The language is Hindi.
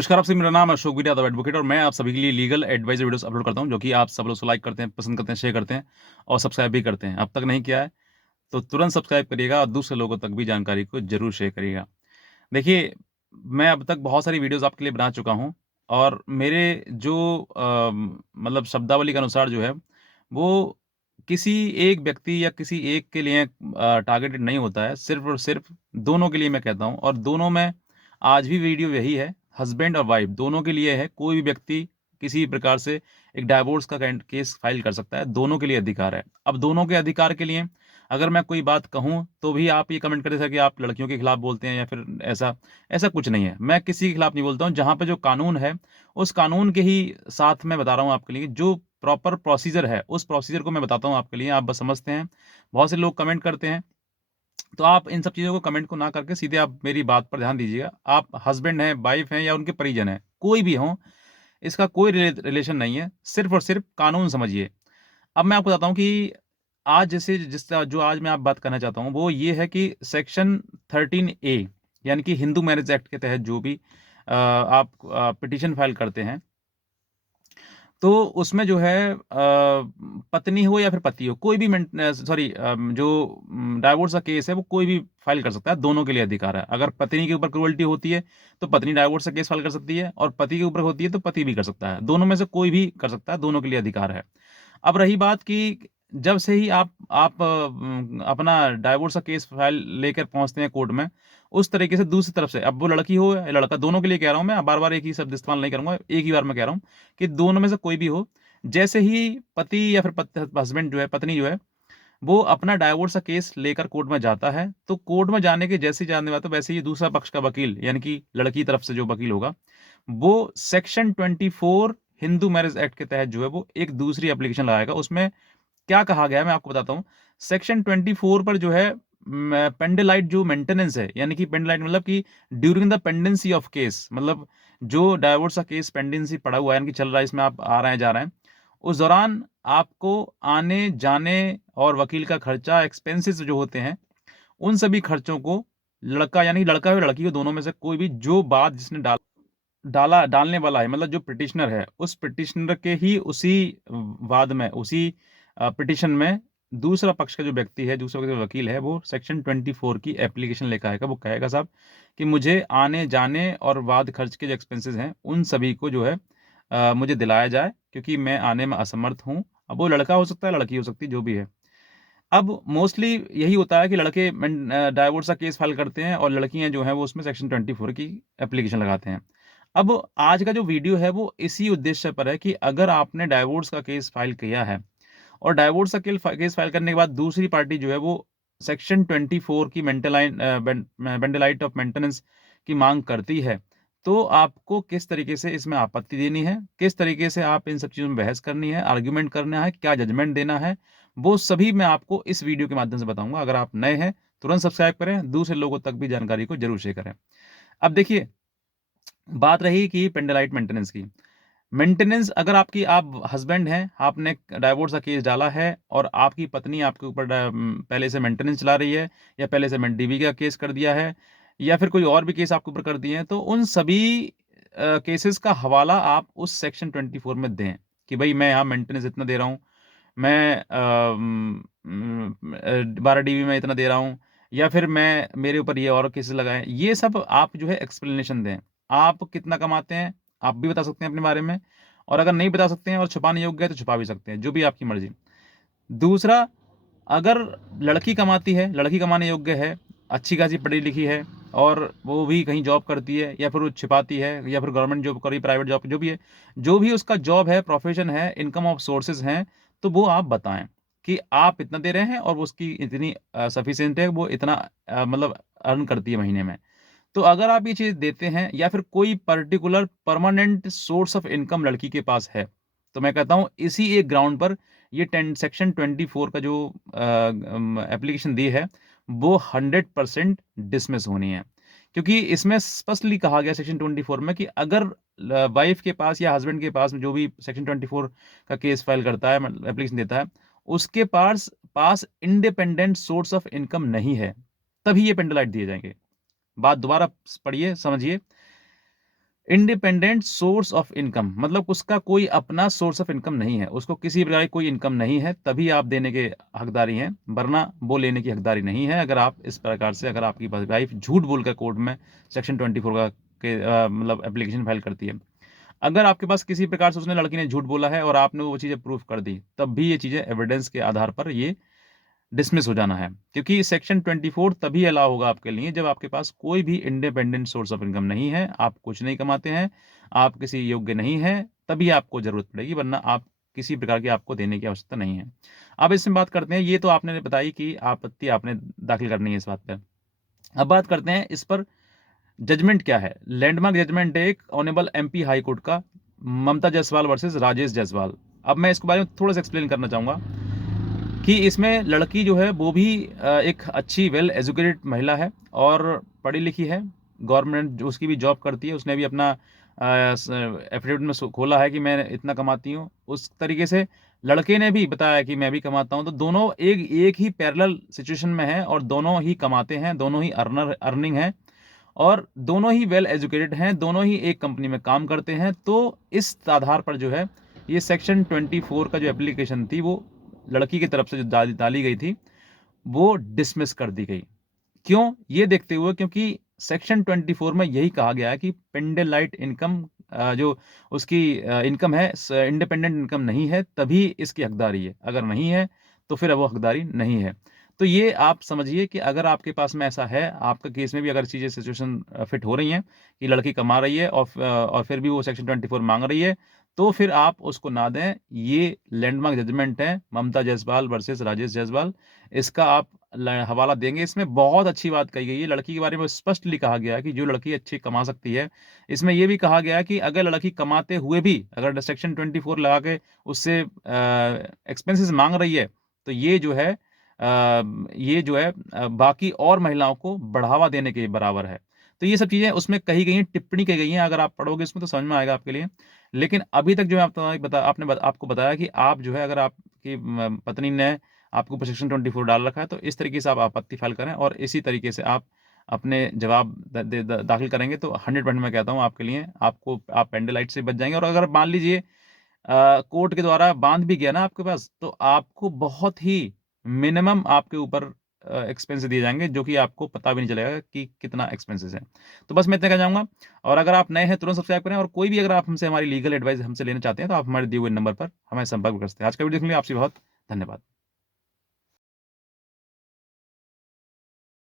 नमस्कार, आपसे मेरा नाम है अशोक वीर यादव एडवोकेट और मैं आप सभी के लिए लीगल एडवाइज़र वीडियोज़ अपलोड करता हूँ, जो कि आप सब लोग लाइक करते हैं, पसंद करते हैं, शेयर करते हैं और सब्सक्राइब भी करते हैं। अब तक नहीं किया है, तो तुरंत सब्सक्राइब करिएगा और दूसरे लोगों तक भी जानकारी को ज़रूर शेयर करिएगा। देखिए, मैं अब तक बहुत सारी वीडियोज़ आपके लिए बना चुका हूँ और मेरे जो मतलब शब्दावली के अनुसार जो है, वो किसी एक व्यक्ति या किसी एक के लिए टारगेटेड नहीं होता है, सिर्फ़ और सिर्फ़ दोनों के लिए मैं कहता हूँ और दोनों में आज भी वीडियो यही है, हस्बैंड और वाइफ़ दोनों के लिए है। कोई भी व्यक्ति किसी प्रकार से एक डाइवोर्स का केस फाइल कर सकता है, दोनों के लिए अधिकार है। अब दोनों के अधिकार के लिए अगर मैं कोई बात कहूँ, तो भी आप ये कमेंट कर सकते कि आप लड़कियों के खिलाफ बोलते हैं या फिर ऐसा, ऐसा कुछ नहीं है। मैं किसी के खिलाफ नहीं बोलता हूँ, जहाँ पे जो कानून है, उस कानून के ही साथ मैं बता रहा हूँ आपके लिए, जो प्रॉपर प्रोसीजर है, उस प्रोसीजर को मैं बताता हूँ आपके लिए, आप बस समझते हैं। बहुत से लोग कमेंट करते हैं, तो आप इन सब चीज़ों को कमेंट को ना करके सीधे आप मेरी बात पर ध्यान दीजिएगा। आप हस्बैंड हैं, वाइफ़ हैं या उनके परिजन हैं, कोई भी हों, इसका कोई रिलेशन नहीं है, सिर्फ़ और सिर्फ़ कानून समझिए। अब मैं आपको बताता हूँ कि आज जैसे जो आज मैं आप बात करना चाहता हूँ, वो ये है कि सेक्शन 13 ए यानी कि हिंदू मैरिज एक्ट के तहत जो भी आप पिटीशन फाइल करते हैं, तो उसमें जो है पत्नी हो या फिर पति हो, कोई भी जो डाइवोर्स का केस है, वो कोई भी फाइल कर सकता है, दोनों के लिए अधिकार है। अगर पत्नी के ऊपर क्रूअल्टी होती है, तो पत्नी डाइवोर्स का केस फाइल कर सकती है और पति के ऊपर होती है, तो पति भी कर सकता है। दोनों में से कोई भी कर सकता है, दोनों के लिए अधिकार है। अब रही बात कि जब से ही आप अपना डाइवोर्स का केस फाइल लेकर पहुँचते हैं कोर्ट में, उस तरीके से दूसरी तरफ से, अब वो लड़की हो या लड़का, दोनों के लिए कह रहा हूँ मैं, बार-बार एक ही शब्द इस्तेमाल नहीं करूँगा, एक ही बार में कह रहा हूँ कि दोनों में से कोई भी हो, जैसे ही पति या फिर हस्बैंड जो है, पत्नी जो है, वो अपना डाइवोर्स का केस लेकर कोर्ट में जाता है, तो कोर्ट में जाने के जैसे ही जाने वाला, तो वैसे ही दूसरा पक्ष का वकील, यानी कि लड़की की तरफ से जो वकील होगा, वो सेक्शन 24 हिंदू मैरिज एक्ट के तहत जो है, वो एक दूसरी एप्लीकेशन लगाएगा। उसमें क्या कहा गया है मैं आपको बताता हूँ। सेक्शन 24 पर जो है पेंडिलाइट जो मेंटेनेंस है, यानी कि पेंडिलाइट मतलब कि during the pendency of case, मतलब जो डाइवोर्स का केस पेंडेंसी पड़ा हुआ है, यानी कि चल रहा है, इसमें आप आ रहे हैं, जा रहे हैं, उस दौरान आपको आने-जाने और वकील का खर्चा, एक्सपेंसेस जो होते हैं, उन सभी खर्चों को लड़का, यानी लड़का हो लड़की हो, दोनों में से कोई भी जो बात जिसने डालने वाला है, मतलब जो पिटिशनर है, उस पिटिशनर के ही उसी वाद में, उसी पिटिशन में दूसरा पक्ष का जो व्यक्ति है, दूसरा जो वकील है, वो सेक्शन 24 की एप्लीकेशन लेकर आएगा। वो कहेगा साहब कि मुझे आने-जाने और वाद खर्च के जो एक्सपेंसेस हैं, उन सभी को जो है मुझे दिलाया जाए, क्योंकि मैं आने में असमर्थ हूँ। अब वो लड़का हो सकता है, लड़की हो सकती है, जो भी है। अब मोस्टली यही होता है कि लड़के डाइवोर्स का केस फाइल करते हैं और लड़कियाँ जो हैं, वो उसमें सेक्शन 24 की एप्लीकेशन लगाते हैं। अब आज का जो वीडियो है, वो इसी उद्देश्य पर है कि अगर आपने डाइवोर्स का केस फाइल किया है और डाइवोर्स का केस फाइल करने के बाद दूसरी पार्टी जो है, वो सेक्शन 24 की बेंडेलाइट ऑफ मेंटेनेंस की माँग करती है, तो आपको किस तरीके से इसमें आपत्ति देनी है, किस तरीके से आप इन सब चीज़ों में बहस करनी है, आर्गुमेंट करना है, क्या जजमेंट देना है, वो सभी मैं आपको इस वीडियो के माध्यम से बताऊँगा। अगर आप नए हैं, तुरंत सब्सक्राइब करें, दूसरे लोगों तक भी जानकारी को ज़रूर शेयर करें। अब देखिए, बात रही कि पेंडेलाइट मेंटेनेंस की। मेंटेनेंस, अगर आप हस्बैंड हैं, आपने डाइवोर्स का केस डाला है और आपकी पत्नी आपके ऊपर पहले से मेंटेनेंस चला रही है या पहले से डीवी का केस कर दिया है या फिर कोई और भी केस आपके ऊपर कर दिए हैं, तो उन सभी केसेस का हवाला आप उस सेक्शन 24 में दें कि भई मैं यहाँ मेंटेनेंस इतना दे रहा हूँ, मैं 12 डीवी में इतना दे रहा हूँ या फिर मैं मेरे ऊपर ये और केसेस लगाएँ। ये सब आप जो है एक्सप्लेनेशन दें। आप कितना कमाते हैं, आप भी बता सकते हैं अपने बारे में और अगर नहीं बता सकते हैं और छुपाने योग्य है तो छुपा भी सकते हैं, जो भी आपकी मर्ज़ी। दूसरा, अगर लड़की कमाती है, लड़की कमाने योग्य है, अच्छी-खासी पढ़ी-लिखी है और वो भी कहीं जॉब करती है या फिर वो छिपाती है या फिर गवर्नमेंट जॉब कर रही है, प्राइवेट जॉब, जो भी है, जो भी उसका जॉब है, प्रोफ़ेशन है, इनकम ऑफ सोर्सेज़ हैं, तो वो आप बताएँ कि आप इतना दे रहे हैं और वो उसकी इतनी सफिशिएंट है, वो इतना मतलब अर्न करती है महीने में। तो अगर आप ये चीज़ देते हैं या फिर कोई particular permanent source of income लड़की के पास है, तो मैं कहता हूँ इसी एक ग्राउंड पर ये सेक्शन 24 का जो एप्लीकेशन दी है, वो 100% डिसमिस होनी है। क्योंकि इसमें स्पष्टली कहा गया सेक्शन 24 में कि अगर वाइफ के पास या हस्बैंड के पास जो भी सेक्शन 24 का केस फाइल करता है, मतलब एप्लीकेशन देता है, उसके पास पास इंडिपेंडेंट सोर्स ऑफ इनकम नहीं है, तभी ये पेनल्टी दिए जाएँगे। बात दोबारा पढ़िए, समझिए। इंडिपेंडेंट सोर्स ऑफ इनकम, मतलब उसका कोई अपना सोर्स ऑफ इनकम नहीं है, उसको किसी प्रकार की कोई इनकम नहीं है, तभी आप देने के हकदारी हैं, वरना वो लेने की हकदारी नहीं है। अगर आप इस प्रकार से, अगर आपकी वाइफ झूठ बोलकर कोर्ट में सेक्शन 24 का मतलब एप्लीकेशन फाइल करती है, अगर आपके पास किसी प्रकार से उसने, लड़की ने झूठ बोला है और आपने वो चीज़ें प्रूफ कर दी, तब भी ये चीज़ें एविडेंस के आधार पर ये डिसमिस हो जाना है, क्योंकि सेक्शन 24 तभी अलाउ होगा आपके लिए जब आपके पास कोई भी इंडिपेंडेंट सोर्स ऑफ इनकम नहीं है, आप कुछ नहीं कमाते हैं, आप किसी योग्य नहीं हैं, तभी आपको ज़रूरत पड़ेगी, वरना आप किसी प्रकार की आपको देने की आवश्यकता नहीं है। अब इसमें बात करते हैं, ये तो आपने बताई कि आपत्ति आपने दाखिल करनी है इस बात पे। अब बात करते हैं इस पर जजमेंट क्या है। लैंडमार्क जजमेंट है एक ऑनरेबल एमपी हाई कोर्ट का, ममता जायसवाल वर्सेस राजेश जायसवाल। अब मैं इसके बारे में थोड़ा सा एक्सप्लेन करना चाहूँगा कि इसमें लड़की जो है वो भी एक अच्छी वेल एजुकेटेड महिला है और पढ़ी लिखी है, गवर्नमेंट जो उसकी भी जॉब करती है, उसने भी अपना एफिडेविट में खोला है कि मैं इतना कमाती हूँ। उस तरीके से लड़के ने भी बताया कि मैं भी कमाता हूँ, तो दोनों एक ही पैरेलल सिचुएशन में हैं और दोनों ही कमाते हैं, दोनों ही अर्निंग हैं और दोनों ही वेल एजुकेटेड हैं, दोनों ही एक कंपनी में काम करते हैं। तो इस आधार पर जो है ये सेक्शन 24 का जो एप्लीकेशन थी वो लड़की की तरफ से जो डाली गई थी वो डिसमिस कर दी गई। क्यों? ये देखते हुए क्योंकि सेक्शन 24 में यही कहा गया है कि पेंडेलाइट इनकम जो उसकी इनकम है इंडिपेंडेंट इनकम नहीं है, तभी इसकी हकदारी है। अगर नहीं है तो फिर वो हकदारी नहीं है। तो ये आप समझिए कि अगर आपके पास में ऐसा है, आपका केस में भी अगर चीज़ें सिचुएशन फिट हो रही हैं कि लड़की कमा रही है और फिर भी वो सेक्शन 24 माँग रही है, तो फिर आप उसको ना दें। ये लैंडमार्क जजमेंट है ममता जायसवाल वर्सेस राजेश जायसवाल। इसका आप हवाला देंगे। इसमें बहुत अच्छी बात कही गई है, लड़की के बारे में स्पष्टली कहा गया है कि जो लड़की अच्छी कमा सकती है। इसमें ये भी कहा गया है कि अगर लड़की कमाते हुए भी अगर सेक्शन 24 लगा के उससे एक्सपेंसेस मांग रही है, तो ये जो है बाकी और महिलाओं को बढ़ावा देने के बराबर है। तो ये सब चीज़ें उसमें कही गई हैं, टिप्पणी की गई हैं, अगर आप पढ़ोगे इसमें तो समझ में आएगा आपके लिए। लेकिन अभी तक जो है आपको बताया कि आप जो है, अगर आपकी पत्नी ने आपके ऊपर सेक्शन 24 डाल रखा है, तो इस तरीके से आप आपत्ति फाइल करें और इसी तरीके से आप अपने जवाब दाखिल करेंगे तो 100% मैं कहता हूँ आपके लिए, आप पेंडेलाइट से बच जाएँगे। और अगर मान लीजिए कोर्ट के द्वारा बाँध भी गया ना आपके पास, तो आपको बहुत ही मिनिमम आपके ऊपर एक्सपेंस दिए जाएँगे, जो कि आपको पता भी नहीं चलेगा कि कितना एक्सपेंसेस है। तो बस मैं इतना कहना चाहूँगा। और अगर आप नए हैं तुरंत सब्सक्राइब करें और कोई भी अगर आप हमसे हमारी लीगल एडवाइस हमसे लेना चाहते हैं, तो आप हमारे दिए हुए नंबर पर हमें संपर्क कर सकते हैं। आज का वीडियो देखने के लिए आपसे बहुत धन्यवाद।